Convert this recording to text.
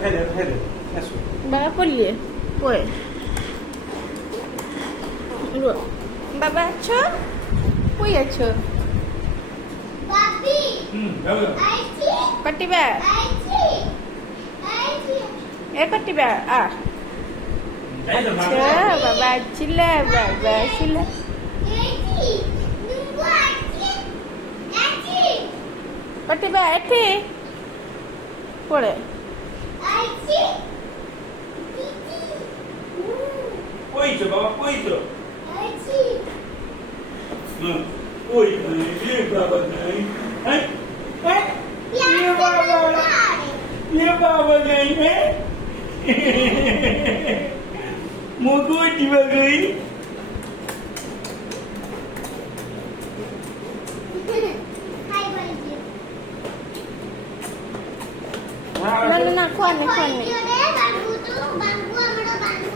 Header. Eso. Ba polye. Poy. Look. Baba aছো? কই আছো? Papi. Hello. Auntie. পাটিবা Auntie. এ পাটিবা আ Header, আচ্ছা বাবা ছিলে Auntie. Nunggu auntie. Auntie. পাটিবা এঠে পড়ে Auntie. Titi. Oito, baba, oito. Auntie. Oito, e baba, hein? Hein? Piazza mare. E baba, hein? Mogote, bagay. Hai baju. Mana nak kuan ni Kau ini deh bambu tu bambu.